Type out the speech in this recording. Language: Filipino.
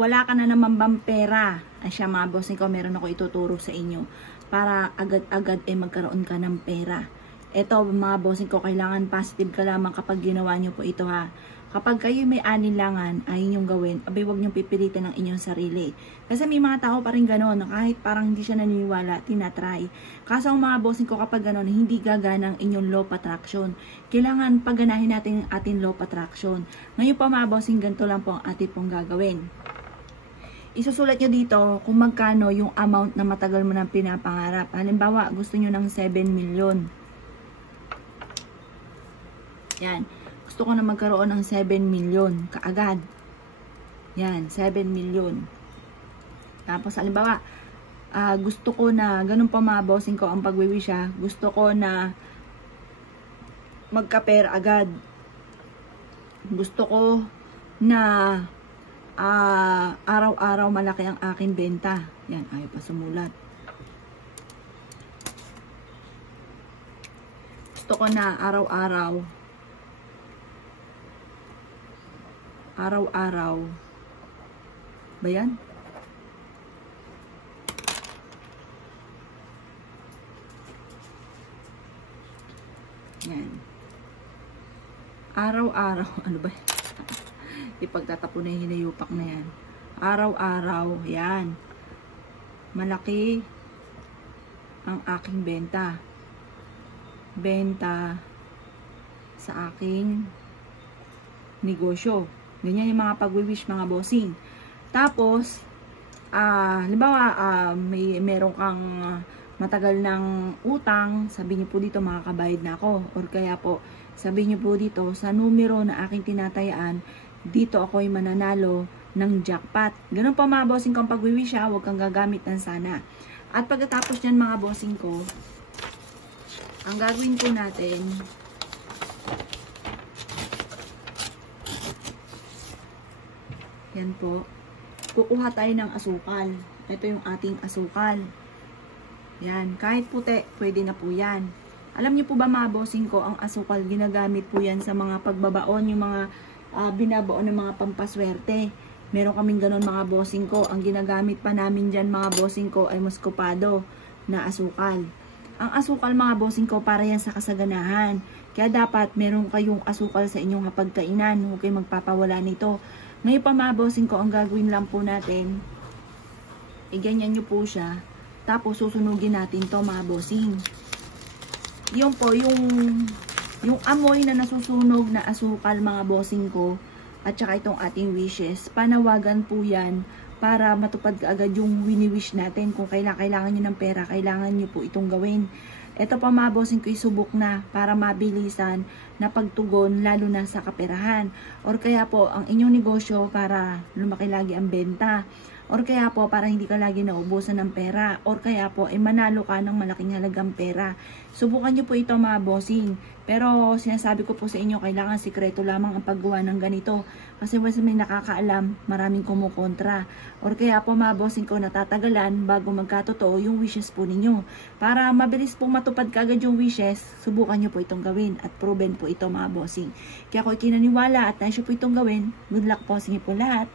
wala ka na naman bang pera? Asya mga bossing ko, meron ako ituturo sa inyo para agad-agad magkaroon ka ng pera. Ito mga bossing ko, kailangan positive ka lamang kapag ginawa nyo po ito ha. Kapag kayo may anilangan, ayun yung gawin, abay huwag nyo pipilitin ang inyong sarili. Kasi may mga tao pa rin gano'n, kahit parang hindi siya naniniwala, tinatry. Kaso mga bossing ko, kapag gano'n, hindi gagana ang inyong law of attraction. Kailangan pagganahin natin ang ating law of attraction. Ngayon pa mga bossing, ganito lang po ang ating pong gagawin. Isusulat nyo dito kung magkano yung amount na matagal mo nang pinapangarap. Halimbawa, gusto nyo ng 7 million. Yan. Gusto ko na magkaroon ng 7 million kaagad. Yan, 7 million. Tapos, halimbawa, gusto ko na, ganun pa mga bossing ko ang pagwiwish ha. Gusto ko na magka-pera agad. Gusto ko na araw-araw malaki ang aking benta. Yan, ayaw pa sumulat. Gusto ko na araw-araw ba yan? Yan. Araw-araw, ano ba? Ipagtatapo na yung hinayupak na yan. Araw-araw, yan. Malaki ang aking benta. Benta sa aking negosyo. Ganyan yung mga pag-wish mga bossing. Tapos, halimbawa, meron kang matagal ng utang, sabihin niyo po dito makakabayad na ako. Or kaya po, sabihin niyo po dito, sa numero na aking tinatayaan, dito ako'y mananalo ng jackpot. Ganun pa mga bossing kung pag-wish ha, huwag kang gagamit ng sana. At pagkatapos nyan mga bossing ko, ang gagawin po natin, yan po, kukuha tayo ng asukal. Ito yung ating asukal. Yan, kahit puti, pwede na po yan. Alam niyo po ba mga bossing ko, ang asukal, ginagamit po yan sa mga pagbabaon, yung mga binabaon ng mga pampaswerte. Meron kaming ganun mga bossing ko. Ang ginagamit pa namin dyan mga bossing ko ay muscopado na asukal. Ang asukal mga bossing ko, para yan sa kasaganahan. Kaya dapat meron kayong asukal sa inyong hapagkainan. Huwag kayong magpapawala nito. Ngayon pa mga bossing ko, ang gagawin lang po natin, ganyan nyo po siya. Tapos susunugin natin to mga bossing. Yung po, yung amoy na nasusunog na asukal mga bossing ko, at saka itong ating wishes, panawagan po yan para matupad agad yung wini-wish natin. Kung kailangan nyo ng pera, kailangan nyo po itong gawin. Ito pa mga bossing ko, isubok na para mabilisan na pagtugon, lalo na sa kaperahan. Or kaya po, ang inyong negosyo para lumaki lagi ang benta. Or kaya po, para hindi ka lagi naubusan ng pera. Or kaya po, manalo ka ng malaking halagang pera. Subukan nyo po ito mga bossing. Pero sinasabi ko po sa inyo, kailangan sikreto lamang ang paggawa ng ganito. Kasi once may nakakaalam, maraming kumukontra. Or kaya po mga bossing ko, natatagalan bago magkatotoo yung wishes po ninyo. Para mabilis po matupad kagad yung wishes, subukan nyo po itong gawin. At proven po ito mga bossing. Kaya ako ikinaniwala at naisyo po itong gawin. Good luck po sa inyo po lahat.